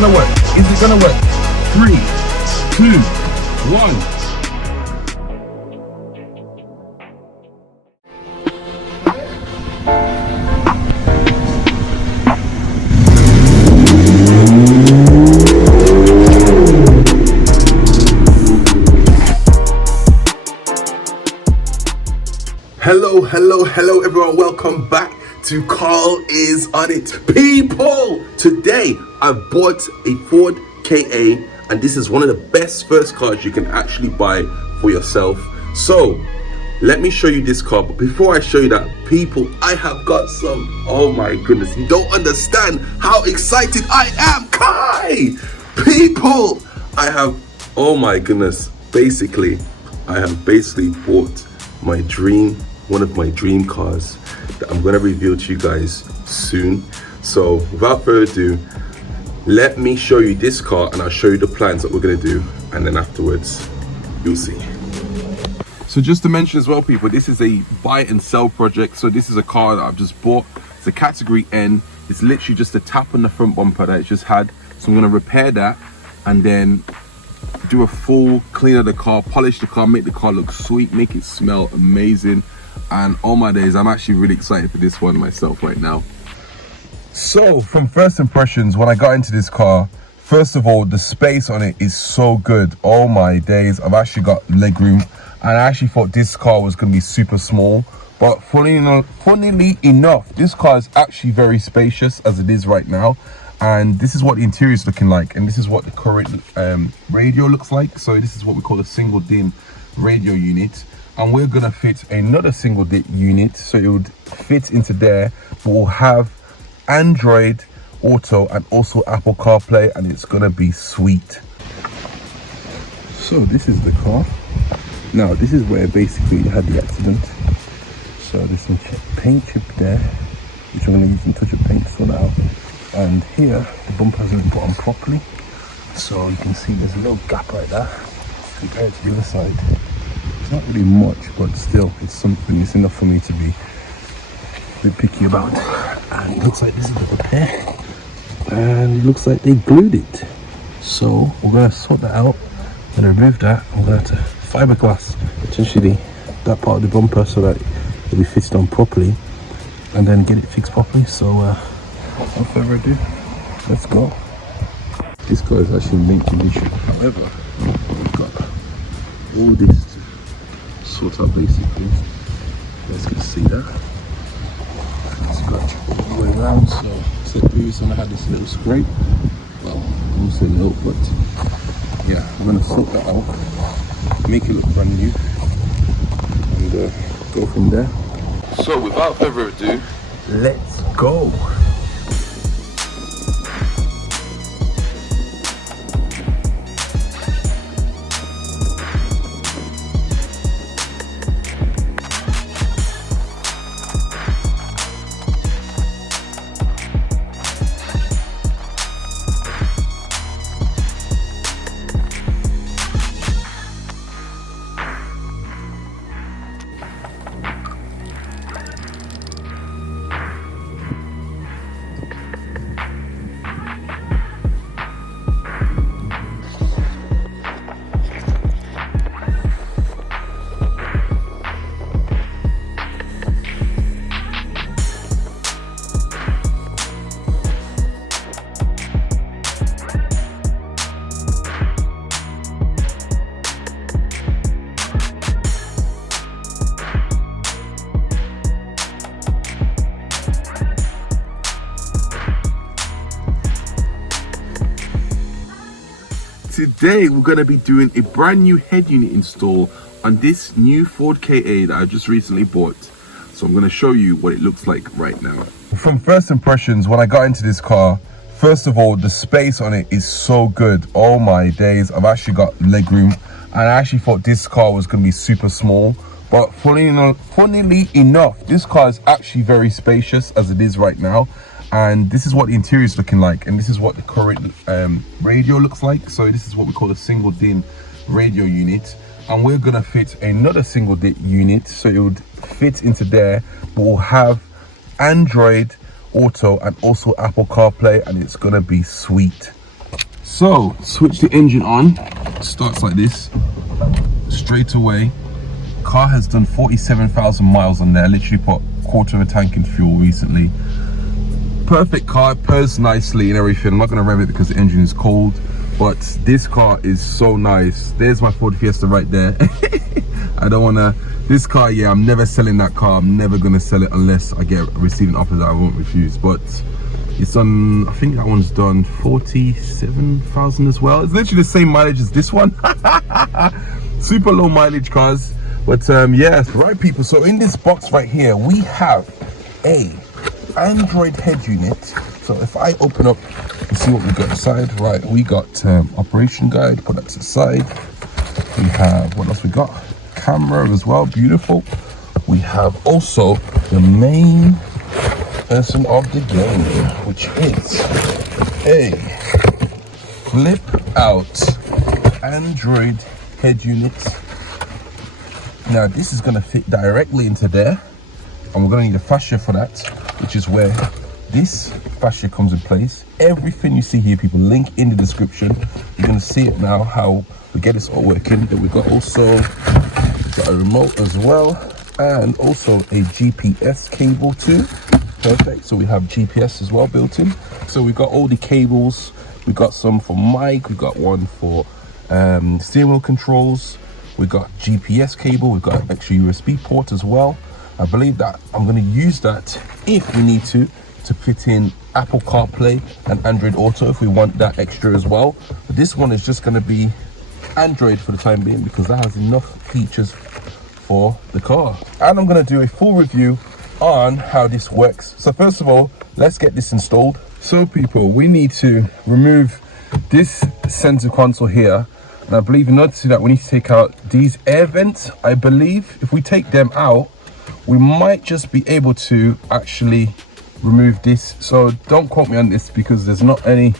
gonna work? Is it gonna work? 3, 2, 1. Hello everyone, welcome back to Carl is on it. People, today I bought a Ford KA, and this is one of the best first cars you can actually buy for yourself. So let me show you this car, but before I show you that, people, I have got some, oh my goodness, you don't understand how excited I am. Kai, people, I have, oh my goodness, I have basically bought my dream, one of my dream cars that I'm going to reveal to you guys soon. So without further ado, let me show you this car and I'll show you the plans that we're going to do, and then afterwards you'll see. So just to mention as well, people, this is a buy and sell project. So this is a car that I've just bought. It's a category N. It's literally just a tap on the front bumper that it just had. So I'm going to repair that and then do a full clean of the car, polish the car, make the car look sweet, make it smell amazing. And oh my days, I'm actually really excited for this one myself right now. So from first impressions, when I got into this car, first of all, the space on it is so good. Oh my days, I've actually got legroom, and I actually thought this car was going to be super small, but funnily enough, this car is actually very spacious as it is right now. And this is what the interior is looking like, and this is what the current radio looks like. So this is what we call a single DIN radio unit, and we're gonna fit another single DIN unit, so it would fit into there, but we'll have Android Auto and also Apple CarPlay, and it's gonna be sweet. So this is the car. Now this is where basically it had the accident. So there's some paint chip there, which I'm gonna use some touch of paint to sort out. And here the bumper hasn't been put on properly, so you can see there's a little gap right there compared to the other side. It's not really much, but still it's something. It's enough for me to be a bit picky about. And it looks like this is the repair, and it looks like they glued it. So we're gonna sort that out. I'm gonna remove that. I'm gonna have to fiberglass potentially that part of the bumper so that it'll be fitted on properly, and then get it fixed properly. So without further ado, let's go. This car is actually in mint condition. However, we've got all this to sort out basically. You guys can see that. Scratch all the way around. So I said previously I had this little scrape. Well, I won't say little, but yeah, I'm gonna sort that out, make it look brand new, and go from there. So without further ado, let's go. Today we're going to be doing a brand new head unit install on this new Ford KA that I just recently bought. So I'm going to show you what it looks like right now. From first impressions, when I got into this car, first of all, the space on it is so good. Oh my days, I've actually got legroom, and I actually thought this car was going to be super small, but funnily enough, this car is actually very spacious as it is right now. And this is what the interior is looking like, and this is what the current radio looks like. So this is what we call a single DIN radio unit, and we're gonna fit another single DIN unit, so it would fit into there, but we'll have Android Auto and also Apple CarPlay, and it's gonna be sweet. So switch the engine on, starts like this, straight away. Car has done 47,000 miles on there, literally put quarter of a tank in fuel recently. Perfect car, purrs nicely and everything. I'm not going to rev it because the engine is cold, but this car is so nice. There's my Ford Fiesta right there. I don't want to, this car, yeah, I'm never selling that car. I'm never going to sell it unless I get receiving offers that I won't refuse. But it's done, I think that one's done 47,000 as well. It's literally the same mileage as this one. Super low mileage cars. But yeah, right people, so in this box right here, we have a Android head unit. So if I open up and see what we got inside, right, we got operation guide, put that to the side. We have, what else we got? Camera as well, beautiful. We have also the main person of the game, which is a flip out Android head unit. Now this is going to fit directly into there, and we're going to need a fascia for that, which is where this fascia comes in place. Everything you see here, people, link in the description. You're going to see it now how we get this all working. But we've got also got a remote as well, and also a GPS cable too. Perfect. So we have GPS as well built in. So we've got all the cables. We got some for mic, we got one for steering wheel controls, we got GPS cable, we've got an extra USB port as well. I believe that I'm going to use that if we need to fit in Apple CarPlay and Android Auto if we want that extra as well. But this one is just going to be Android for the time being because that has enough features for the car. And I'm going to do a full review on how this works. So first of all, let's get this installed. So people, we need to remove this center console here, and I believe in order to do that we need to take out these air vents. I believe if we take them out, we might just be able to actually remove this. So don't quote me on this because there's not really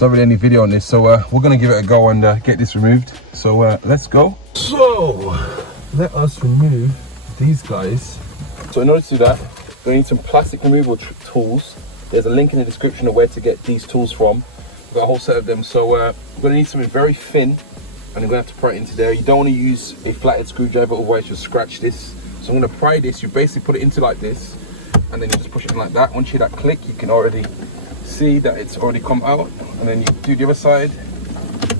any video on this. So we're gonna give it a go and get this removed. So let's go. So let us remove these guys. So in order to do that, we need some plastic removal tools. There's a link in the description of where to get these tools from. We've got a whole set of them. So we're gonna need something very thin, and we're gonna have to pry it into there. You don't want to use a flathead screwdriver, otherwise you'll scratch this. So I'm gonna pry this. You basically put it into like this, and then you just push it in like that. Once you hear that click, you can already see that it's already come out. And then you do the other side,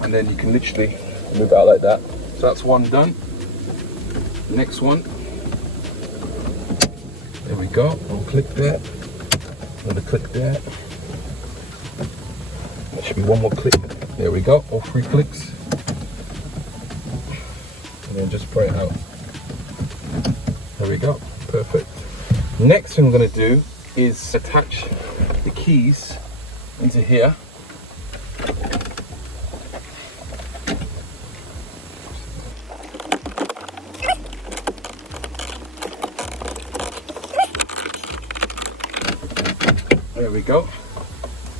and then you can literally move it out like that. So that's one done. Next one. There we go. One click there. Another click there. There should be one more click. There we go. All 3 clicks. And then just pry it out. There we go. Perfect. Next thing I'm going to do is attach the keys into here. There we go.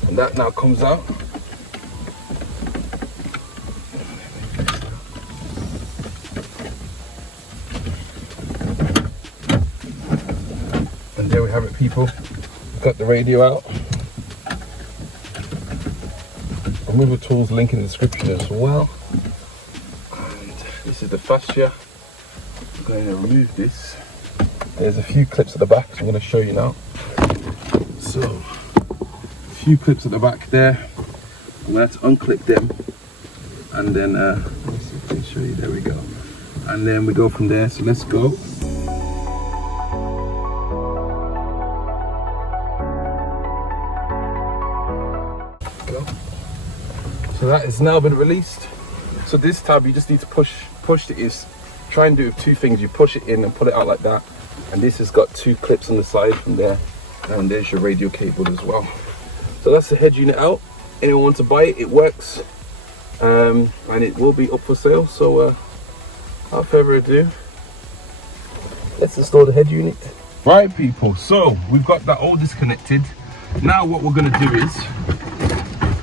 And that now comes out. And there we have it, people. Got the radio out. Removal tools, link in the description as well. And this is the fascia. I'm going to remove this. There's a few clips at the back, so I'm going to show you now. So, a few clips at the back there. I'm going to have to unclip them, and then let me see if I can show you. There we go. And then we go from there. So let's go. So that has now been released. So this tab, you just need to push it. Is try and do 2 things. You push it in and pull it out like that. And this has got 2 clips on the side from there. And there's your radio cable as well. So that's the head unit out. Anyone want to buy it, it works. And it will be up for sale. So without further ado, let's install the head unit. Right people, so we've got that all disconnected. Now what we're gonna do is,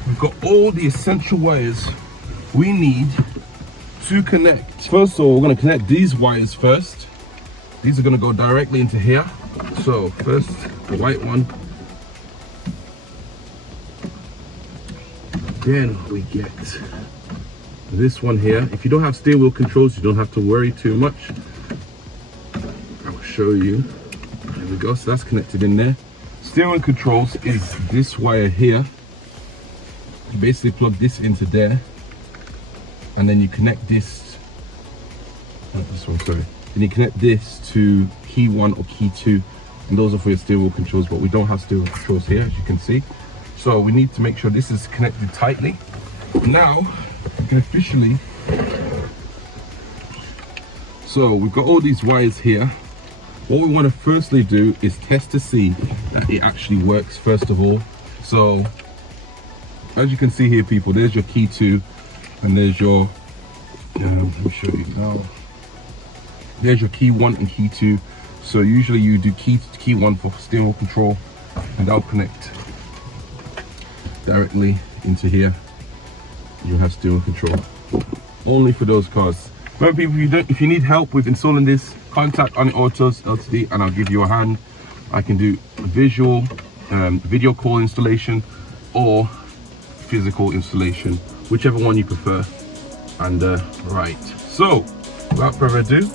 we've got all the essential wires we need to connect. First of all, we're gonna connect these wires first. These are gonna go directly into here. So first, the white one. Then we get this one here. If you don't have steering wheel controls, you don't have to worry too much. I'll show you. There we go. So that's connected in there. Steering wheel controls is this wire here. You basically plug this into there, and then you connect this. This one, sorry. Then you connect this to key 1 or key 2, and those are for your steering wheel controls. But we don't have steering wheel controls here, as you can see. So we need to make sure this is connected tightly. Now we can officially. So we've got all these wires here. What we want to firstly do is test to see that it actually works first of all. So as you can see here, people, there's your key 2, and there's your let me show you now. There's your key 1 and key 2. So usually you do key 1 for steering wheel control, and that'll connect directly into here. You'll have steering wheel control only for those cars. Remember, people, if you need help with installing this, contact ONIT Autos LTD and I'll give you a hand. I can do visual, video call installation or physical installation, whichever one you prefer. And right, so without further ado,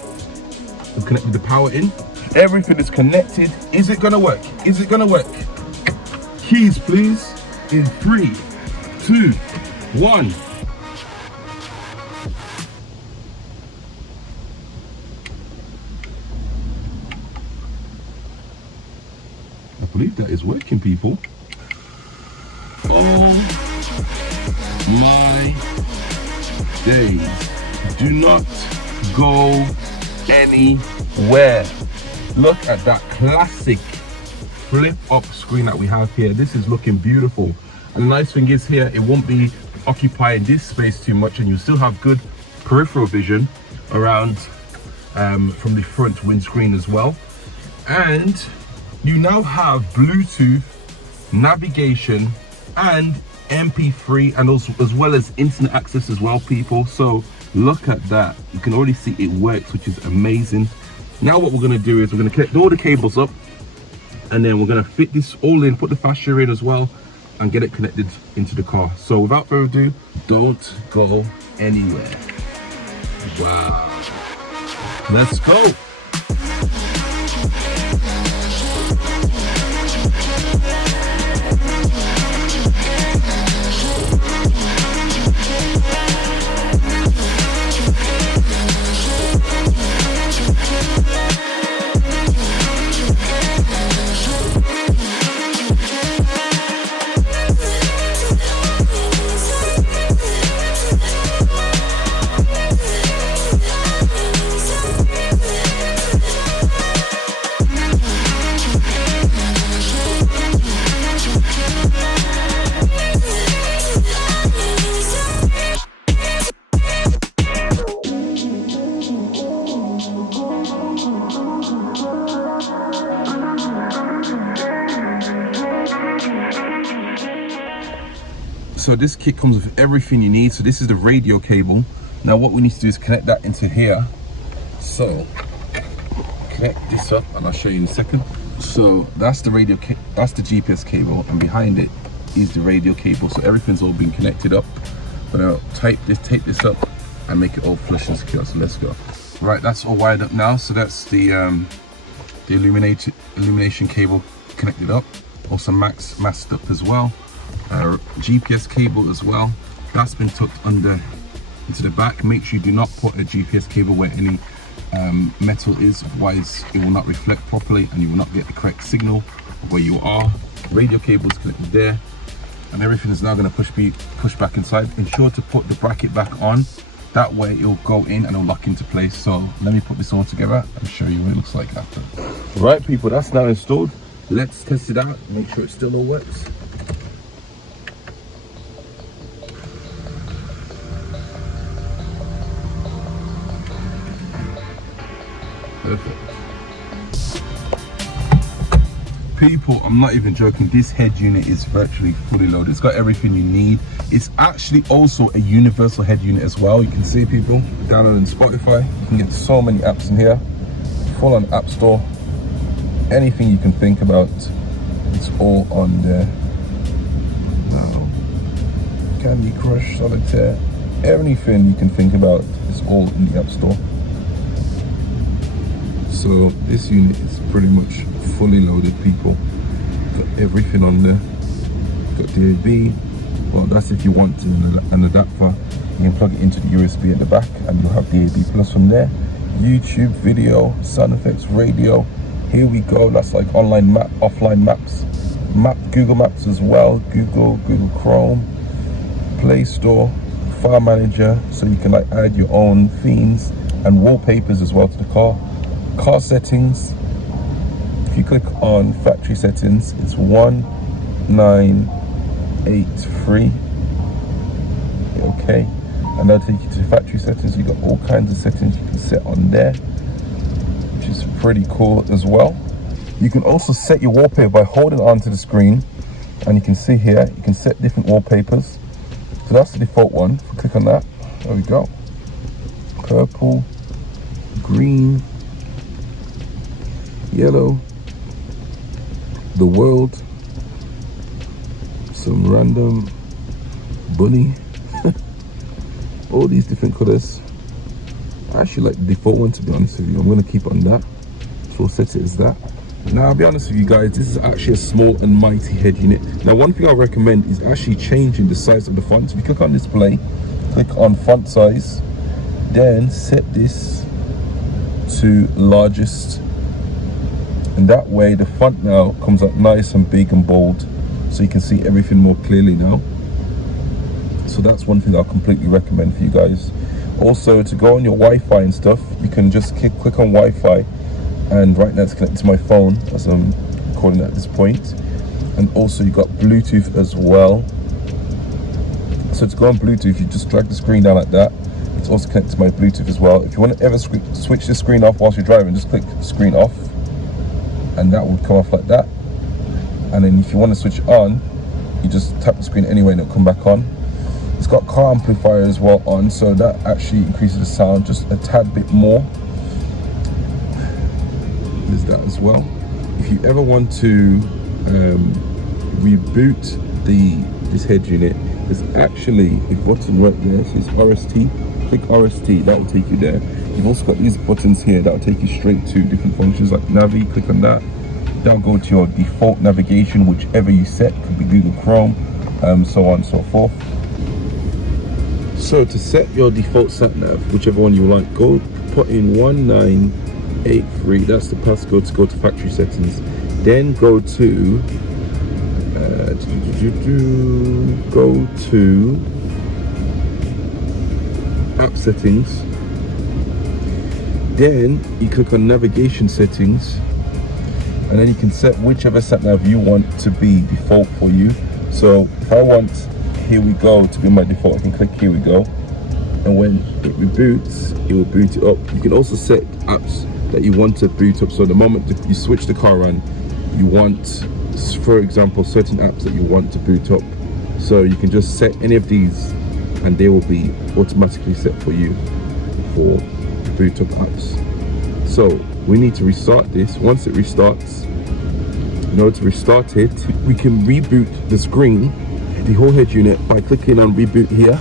we'll connect the power in. Everything is connected. Is it gonna work? Is it gonna work? Keys, please. In 3, 2, 1. I believe that is working, people. Oh my days. Do not go anywhere. Look at that classic flip up screen that we have here. This is looking beautiful. And the nice thing is here, it won't be occupying this space too much, and you still have good peripheral vision around from the front windscreen as well. And you now have Bluetooth, navigation, and MP3, and also as well as internet access as well, people. So look at that. You can already see it works, which is amazing. Now what we're going to do is we're going to connect all the cables up, and then we're going to fit this all in, put the fascia in as well, and get it connected into the car. So without further ado, don't go anywhere. Wow. Let's go. So this kit comes with everything you need. So this is the radio cable. Now what we need to do is connect that into here. So connect this up and I'll show you in a second. So that's the radio, that's the GPS cable, and behind it is the radio cable. So everything's all been connected up. But I'll tape this up and make it all flush and secure. So let's go. Right, that's all wired up now. So that's the illumination cable connected up. Also masked up as well. GPS cable as well, that's been tucked under into the back. Make sure you do not put a GPS cable where any metal is, otherwise it will not reflect properly and you will not get the correct signal of where you are. Radio cable is connected there, and everything is now going to push back inside. Ensure to put the bracket back on, that way it will go in and it will lock into place. So let me put this all together and show you what it looks like after. Right, people, that's now installed. Let's test it out, make sure it still all works. Perfect. People, I'm not even joking, this head unit is virtually fully loaded. It's got everything you need. It's actually also a universal head unit as well. You can see, people, downloading Spotify, you can get so many apps in here, full on app store, anything you can think about, it's all on there. Wow. Candy Crush, Solitaire, anything you can think about is all in the App Store. So this unit is pretty much fully loaded, people. Got everything on there. Got DAB. Well, that's if you want an adapter. You can plug it into the USB at the back and you'll have DAB Plus from there. YouTube, video, sound effects, radio. Here we go. That's like online map, offline maps. Google Maps as well. Google Chrome, Play Store, File Manager, so you can like add your own themes and wallpapers as well to the car. Car settings. If you click on factory settings, it's 1983. Okay, and that'll take you to factory settings. You got all kinds of settings you can set on there, which is pretty cool as well. You can also set your wallpaper by holding onto the screen, and you can see here you can set different wallpapers. So that's the default one. If I click on that, there we go. Purple, green, yellow, the world, some random bunny, all these different colors. I actually like the default one, to be honest with you. I'm going to keep on that, so we'll set it as that. Now I'll be honest with you guys, this is actually a small and mighty head unit. Now one thing I recommend is actually changing the size of the font. So if you click on display, click on font size, then set this to largest, and that way the font now comes up nice and big and bold, so you can see everything more clearly now. So that's one thing I'll completely recommend for you guys. Also, to go on your Wi-Fi and stuff, you can just click on Wi-Fi, and right now it's connected to my phone as I'm recording at this point. And also you got Bluetooth as well. So to go on Bluetooth, you just drag the screen down like that. It's also connected to my Bluetooth as well. If you want to ever switch the screen off whilst you're driving, just click screen off, and that will come off like that. And then if you want to switch on, you just tap the screen anyway and it'll come back on. It's got car amplifier as well on, so that actually increases the sound just a tad bit more. There's that as well. If you ever want to reboot this head unit, there's actually a button right there. So it's RST. Click RST, that will take you there. You've also got these buttons here that will take you straight to different functions like Navi. Click on that. That'll go to your default navigation, whichever you set. Could be Google Chrome, so on and so forth. So to set your default sat nav, whichever one you like, go put in 1983. That's the passcode to go to factory settings. Then go to app settings. Then you click on navigation settings, and then you can set whichever sat nav you want to be default for you. So if I want here we go to be my default, I can click here we go, and when it reboots, it will boot it up. You can also set apps that you want to boot up. So the moment that you switch the car on, you want, for example, certain apps that you want to boot up. So you can just set any of these and they will be automatically set for you for boot up apps. So we need to restart this. Once it restarts, in order to restart it, we can reboot the screen, the whole head unit, by clicking on reboot here,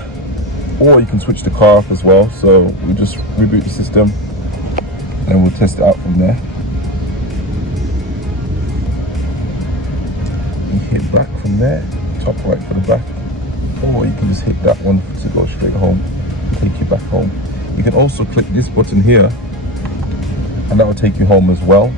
or you can switch the car off as well. So we just reboot the system and we'll test it out from there. You hit back from there, top right for the back, or you can just hit that one to go straight home, take you back home. You can also click this button here and that will take you home as well.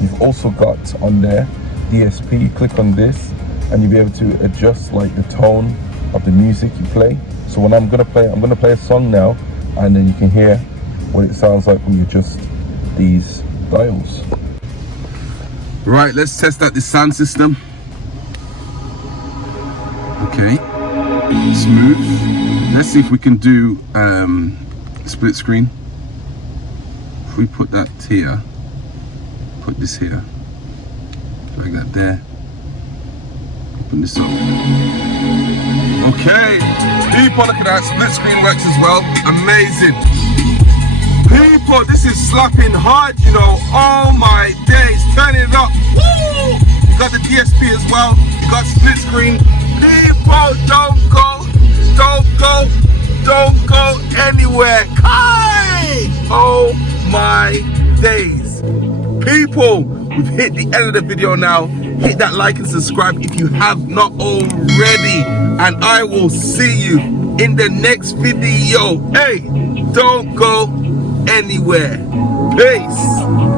You've also got on there DSP. Click on this and you'll be able to adjust like the tone of the music you play. So when I'm gonna play a song now, and then you can hear what it sounds like when you adjust these dials. Right, let's test out this sound system. Okay, smooth. Let's see if we can do split screen. If we put that here, put this here, like that there, open this up. Okay, people, look at that, split screen works as well, amazing. People, this is slapping hard, you know, oh my days, turn it up, woo! You got the DSP as well, you got split screen. People, don't go Don't go anywhere. Kai! Oh my days. People, we've hit the end of the video now. Hit that like and subscribe if you have not already. And I will see you in the next video. Hey, don't go anywhere. Peace.